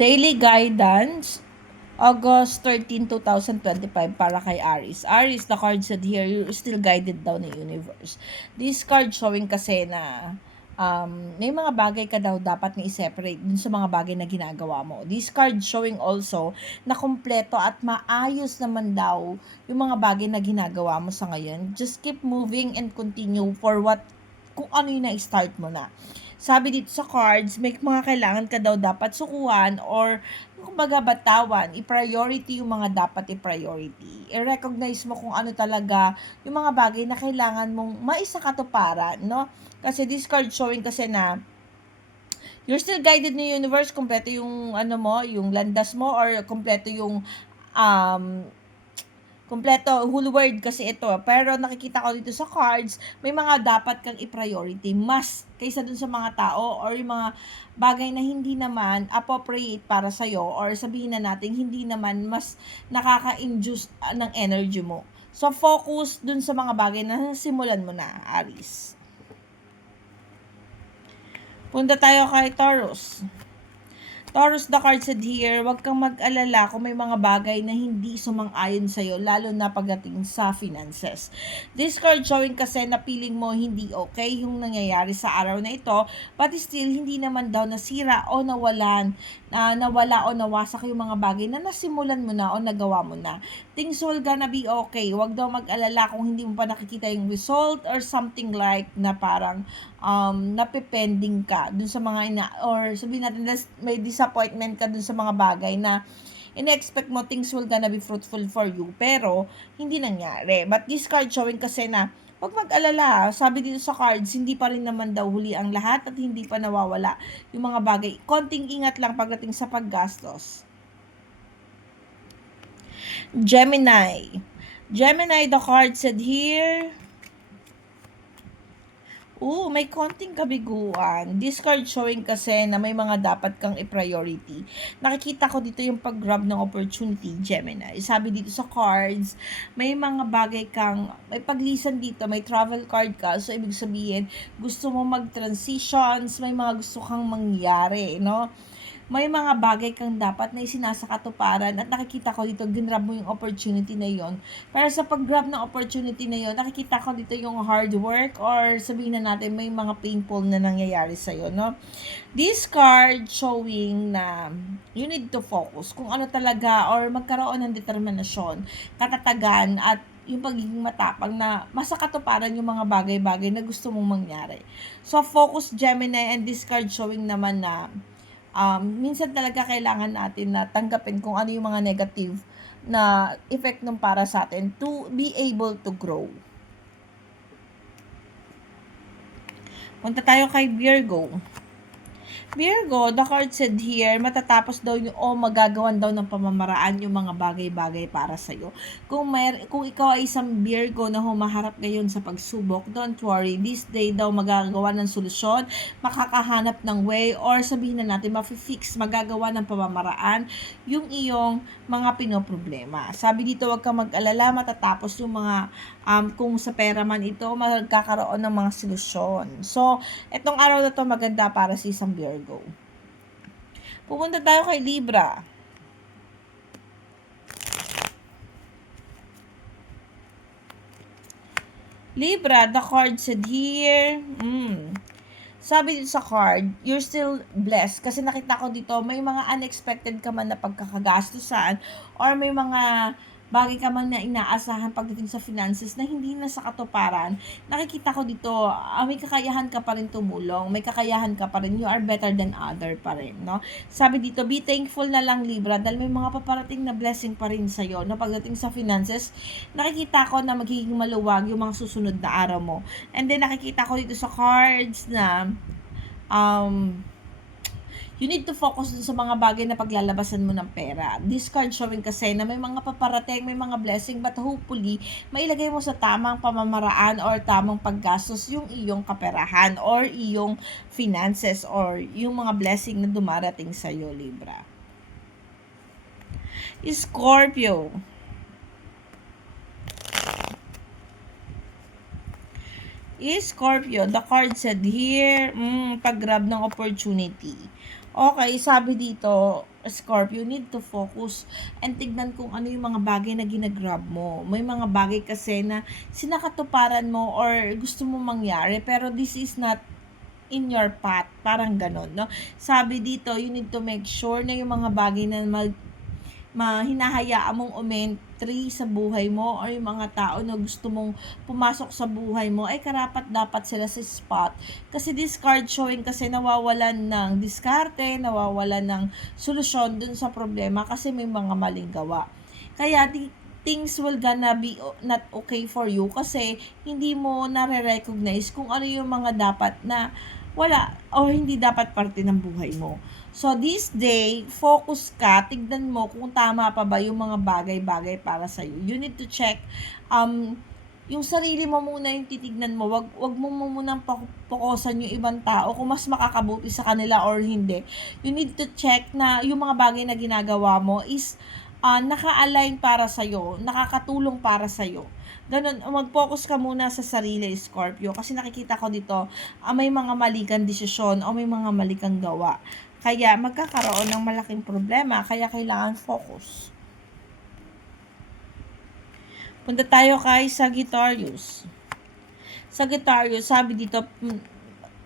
Daily guidance, August 13, 2025 para kay Aries. Aries, the card said here, you're still guided daw ng universe. This card showing kasi na may mga bagay ka daw dapat na i-separate dun sa mga bagay na ginagawa mo. This card showing also na kumpleto at maayos naman daw yung mga bagay na ginagawa mo sa ngayon. Just keep moving and continue for what kung ano yung na-start mo na. Sabi dito sa cards, may mga kailangan ka daw dapat sukuhan or kumbaga batawan, i-priority yung mga dapat i-priority. I-recognize mo kung ano talaga yung mga bagay na kailangan mong maisakatuparan, no? Kasi this card showing kasi na you're still guided ng universe, kumpleto yung ano mo, yung landas mo or kumpleto yung um, kumpleto, whole word kasi ito. Pero nakikita ko dito sa cards, may mga dapat kang i-priority. Mas kaysa dun sa mga tao or yung mga bagay na hindi naman appropriate para sa'yo or sabihin na natin hindi naman mas nakaka-induce ng energy mo. So, focus dun sa mga bagay na simulan mo na, Aries. Punta tayo kay Taurus. Taurus, the card said here, huwag kang mag-alala kung may mga bagay na hindi sumang-ayon sa'yo, lalo na pagdating sa finances. This card showing kasi na feeling mo hindi okay yung nangyayari sa araw na ito, but still, hindi naman daw nasira o nawala o nawasak yung mga bagay na nasimulan mo na o nagawa mo na. Things will gonna be okay. Huwag daw mag-alala kung hindi mo pa nakikita yung result or something like na parang napipending ka dun sa mga or sabihin natin may disappointment ka dun sa mga bagay na in-expect mo things will gonna be fruitful for you pero hindi nangyari. But this card showing kasi na huwag mag-alala, sabi dito sa cards, hindi pa rin naman daw huli ang lahat at hindi pa nawawala yung mga bagay. Konting ingat lang pagdating sa paggastos. Gemini. Gemini, the card said here, may konting kabiguan. This card showing kasi na may mga dapat kang i-priority. Nakikita ko dito yung pag-grab ng opportunity, Gemini. Sabi dito sa cards, may mga bagay kang, may paglisan dito, may travel card ka. So, ibig sabihin, gusto mo mag-transitions, may mga gusto kang mangyari, no? May mga bagay kang dapat na isinasakatuparan at nakikita ko dito, ginrab mo yung opportunity na yon. Para sa pag-grab ng opportunity na yon, nakikita ko dito yung hard work or sabihin na natin may mga painful na nangyayari sa'yo, no? This card showing na you need to focus kung ano talaga or magkaroon ng determinasyon, katatagan at yung pagiging matapang na masakatuparan yung mga bagay-bagay na gusto mong mangyari. So, focus Gemini, and this card showing naman na minsan talaga kailangan natin na tanggapin kung ano yung mga negative na effect nung para sa atin to be able to grow. Punta tayo kay Virgo. Virgo, the card said here, matatapos daw yung magagawan daw ng pamamaraan yung mga bagay-bagay para sa'yo. Kung ikaw ay isang Virgo na humaharap ngayon sa pagsubok, don't worry, this day daw magagawa ng solusyon, makakahanap ng way, or sabihin na natin, mafi-fix, magagawa ng pamamaraan yung iyong mga pinoproblema. Sabi dito, huwag kang mag-alala, matatapos yung mga, kung sa pera man ito, magkakaroon ng mga solusyon. So, etong araw na to maganda para sa isang Virgo. Pupunta tayo kay Libra. Libra, the card said here, sabi dito sa card, you're still blessed. Kasi nakita ko dito, may mga unexpected ka man na pagkakagastusan or may mga bagay ka man na inaasahan pagdating sa finances na hindi na sa katuparan. Nakikita ko dito, may kakayahan ka pa rin tumulong, may kakayahan ka pa rin, you are better than other pa rin, no? Sabi dito, be thankful na lang Libra dahil may mga paparating na blessing pa rin sa'yo, no? Pagdating sa finances, nakikita ko na magiging maluwag yung mga susunod na araw mo. And then nakikita ko dito sa cards na you need to focus dun sa mga bagay na paglalabasan mo ng pera. This card showing kasi na may mga paparating, may mga blessing, but hopefully, mailagay mo sa tamang pamamaraan or tamang paggastos yung iyong kaperahan or iyong finances or yung mga blessing na dumarating sa iyo, Libra. Scorpio. Scorpio, the card said here, pag-grab ng opportunity. Okay, sabi dito, Scorpio, you need to focus and tignan kung ano yung mga bagay na ginagrab mo. May mga bagay kasi na sinakatuparan mo or gusto mo mangyari, pero this is not in your path. Parang ganon, no? Sabi dito, you need to make sure na yung mga bagay na hinahayaan mong umentry sa buhay mo or yung mga tao na gusto mong pumasok sa buhay mo ay karapat dapat sila sa spot. Kasi this card showing kasi nawawalan ng diskarte, nawawalan ng solusyon dun sa problema kasi may mga maling gawa. Kaya things will gonna be not okay for you kasi hindi mo nare-recognize kung ano yung mga dapat na wala o hindi dapat parte ng buhay mo. So, this day, focus ka, tignan mo kung tama pa ba yung mga bagay-bagay para sa'yo. You need to check, yung sarili mo muna yung titignan mo. Wag mo munang pokusan yung ibang tao kung mas makakabuti sa kanila or hindi. You need to check na yung mga bagay na ginagawa mo is naka-align para sa'yo, nakakatulong para sa'yo. Ganun, mag-focus ka muna sa sarili, Scorpio. Kasi nakikita ko dito, may mga mali kang desisyon o may mga mali kang gawa. Kaya magkakaroon ng malaking problema, kaya kailangan focus. Punta tayo kay Sagittarius. Sagittarius, sabi dito,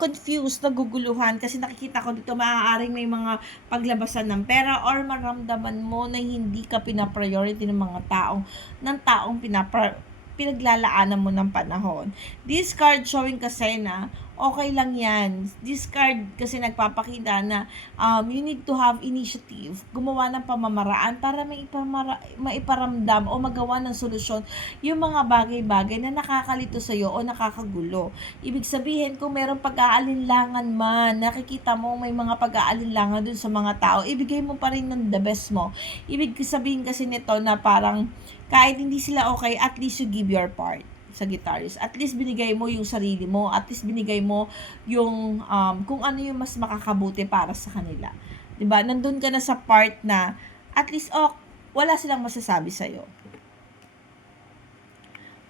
confused, naguguluhan kasi nakikita ko dito maaaring may mga paglabasan ng pera or maramdaman mo na hindi ka pina-priority ng mga taong pinaglalaanan mo ng panahon. This card showing kasi na okay lang yan. This card kasi nagpapakita na you need to have initiative, gumawa ng pamamaraan para maiparamdam o magawa ng solusyon yung mga bagay-bagay na nakakalito sa'yo o nakakagulo. Ibig sabihin, kung merong pag-aalinlangan man, nakikita mo may mga pag-aalinlangan dun sa mga tao, ibigay mo pa rin ng the best mo. Ibig sabihin kasi nito na parang kahit hindi sila okay, at least you give your part. Sagittarius, at least binigay mo yung sarili mo, at least binigay mo yung kung ano yung mas makakabuti para sa kanila. 'Di ba? Nandun ka na sa part na at least wala silang masasabi sa iyo.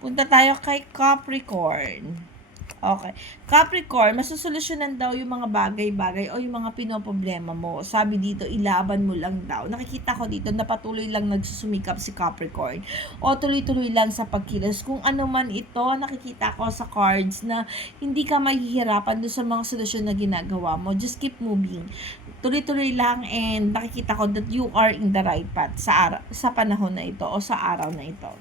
Punta tayo kay Capricorn. Okay. Capricorn, masusolusyonan daw yung mga bagay-bagay o yung mga pinoproblema mo. Sabi dito, ilaban mo lang daw. Nakikita ko dito na patuloy lang nagsusumikap si Capricorn. O tuloy-tuloy lang sa pagkilos. Kung ano man ito, nakikita ko sa cards na hindi ka mahihirapan doon sa mga solusyon na ginagawa mo. Just keep moving. Tuloy-tuloy lang and nakikita ko that you are in the right path sa panahon na ito o sa araw na ito.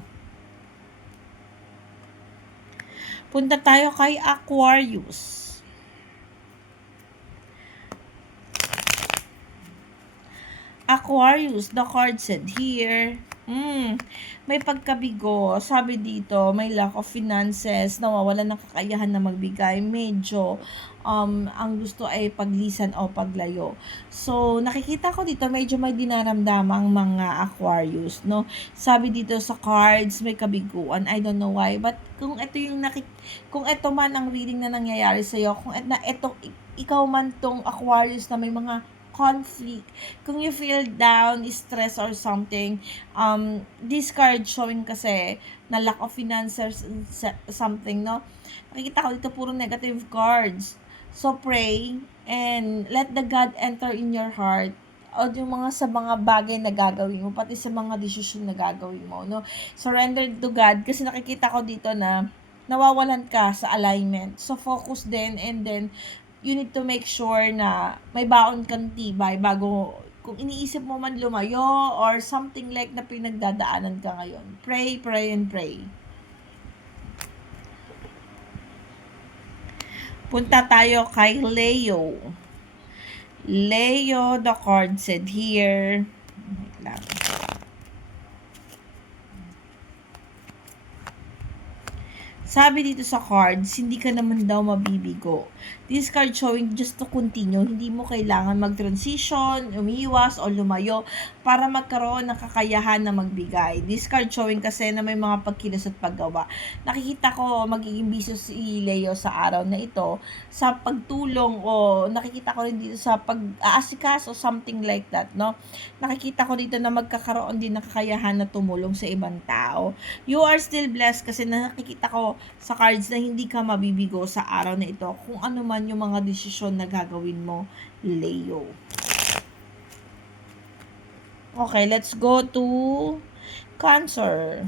Punta tayo kay Aquarius. Aquarius, the card said here, may pagkabigo. Sabi dito, may lack of finances, nawawalan ng kakayahan na magbigay. Medyo, ang gusto ay paglisan o paglayo. So, nakikita ko dito, medyo may dinaramdamang mga Aquarius, no? Sabi dito sa cards, may kabiguan. I don't know why, but kung ito man ang reading na nangyayari sa'yo, kung ikaw man tong Aquarius na may mga conflict, kung you feel down, stress or something, this card showing kasi na lack of finances something, no? Nakikita ko dito puro negative cards. So pray and let the God enter in your heart o yung sa mga bagay na gagawin mo, pati sa mga desisyon na gagawin mo, no? Surrender to God kasi nakikita ko dito na nawawalan ka sa alignment. So focus din and then you need to make sure na may baon kang tibay bago kung iniisip mo man lumayo or something like na pinagdadaanan ka ngayon. Pray, pray, and pray. Punta tayo kay Leo. Leo, the card said here. Wait lang. Sabi dito sa cards, hindi ka naman daw mabibigo. This card showing just to continue, hindi mo kailangan mag-transition, umiiwas, o lumayo para magkaroon ng kakayahan na magbigay. This card showing kasi na may mga pagkilos at paggawa. Nakikita ko magiging bisyo si Leo sa araw na ito sa pagtulong o nakikita ko rin dito sa pag-aasikas o something like that, no? Nakikita ko dito na magkakaroon din ng kakayahan na tumulong sa ibang tao. You are still blessed kasi nakikita ko sa cards na hindi ka mabibigo sa araw na ito kung ano man yung mga desisyon na gagawin mo, Leo. Okay, let's go to Cancer.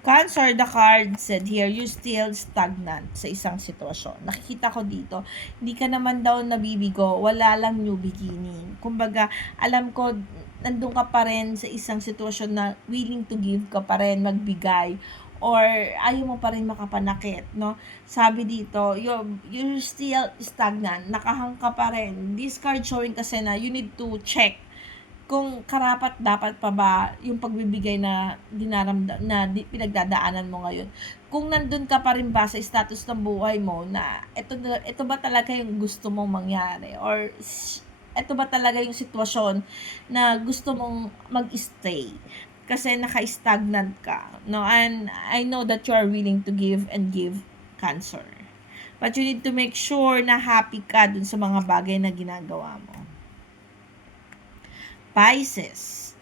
Cancer, the card said here, you still stagnant sa isang sitwasyon. Nakikita ko dito, hindi ka naman daw nabibigo, wala lang new beginning. Kumbaga, alam ko, nandun ka pa rin sa isang sitwasyon na willing to give ka pa rin, magbigay, or ayaw mo pa rin makapanakit, no? Sabi dito, you're still stagnant, nakahang ka pa rin. This card showing kasi na you need to check kung karapat dapat pa ba yung pagbibigay na pinagdadaanan mo ngayon. Kung nandun ka pa rin ba sa status ng buhay mo na ito ba talaga yung gusto mong mangyari, or ito ba talaga yung sitwasyon na gusto mong mag-stay kasi naka-stagnant ka, no? And I know that you are willing to give and give, Cancer, but you need to make sure na happy ka dun sa mga bagay na ginagawa mo. Pisces.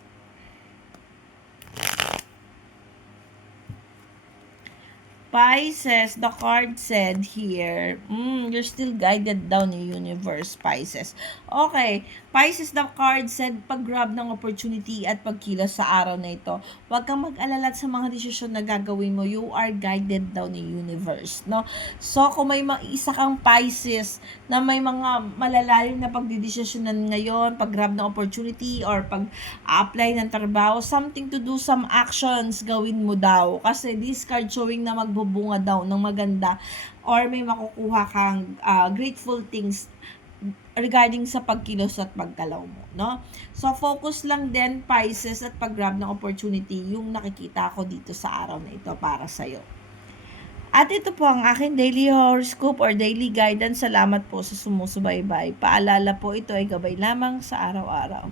Pisces, the card said here, you're still guided down the universe, Pisces. Okay, Pisces, the card said, pag-grab ng opportunity at pagkilos sa araw na ito. Huwag kang mag-alala sa mga desisyon na gagawin mo. You are guided down the universe, no? So, kung may isa kang Pisces na may mga malalalim na pagdidesisyonan ngayon, pag-grab ng opportunity or pag-apply ng trabaho, something to do, some actions gawin mo daw. Kasi this card showing na magbubunga daw ng maganda or may makukuha kang grateful things regarding sa pagkilos at paggalaw mo, no? So, focus lang din, Pisces, at pag-grab ng opportunity yung nakikita ko dito sa araw na ito para sa'yo. At ito po ang aking daily horoscope or daily guidance. Salamat po sa sumusubaybay. Paalala po, ito ay gabay lamang sa araw-araw.